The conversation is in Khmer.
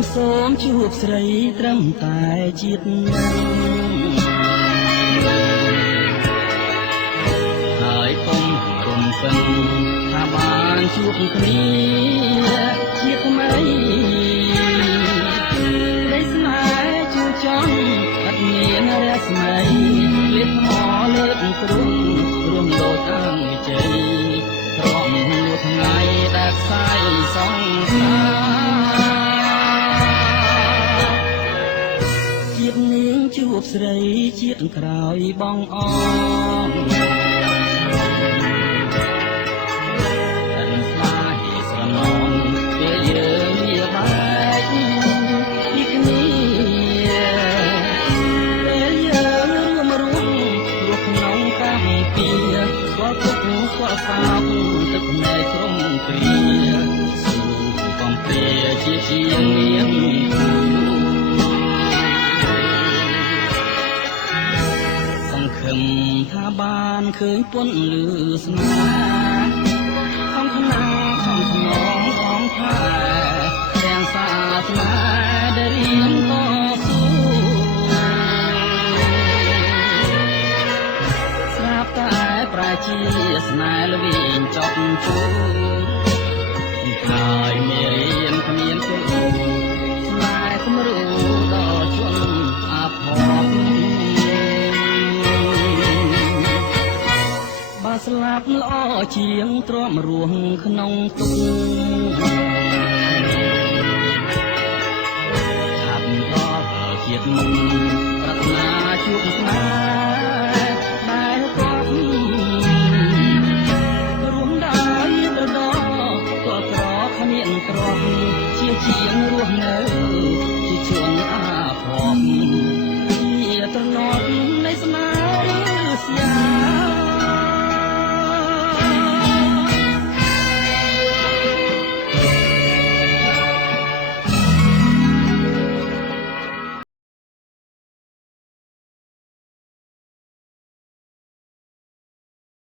មសូមជួបស្រីត្រឹមតែជាតិហើយគុំរំពឹងថាបានជួបគ្នាជាថ្មីនៃស្នេហ៍ជួចង់អត់មានរស្មីលេបថ្មលេបគ្រុំរួមដូចអង្គជ័យព្រមមួយថ្ងៃដែលខ្សែសងខាជាតិនាងជួបស្រីជាតិក្រោយបងអងស្អាតទឹកណែក្រុមព្រាស៊ូកំព្រាជាជានាងសង្ឃឹមថាបានឃើញពន់លឺស្នេហ៍អង្គណាសំថ្នងបងផែទាំងសាសនាដែលរៀនតស៊ូស្រាប់តែប្រជាស្នេហ៍ល្វីងចប់ជួហើយមេរៀនគ្មានគូស្នេហ៍គំរូដល់ជន់អភ័ព្វបើស្លាប់ល្អជាងទ្រាំរស់ក្នុងទុក្ខឆាប់ដល់ជាតិមុនប្រាថ្នាជួបស្នេហ៍ជាងរស់នៅ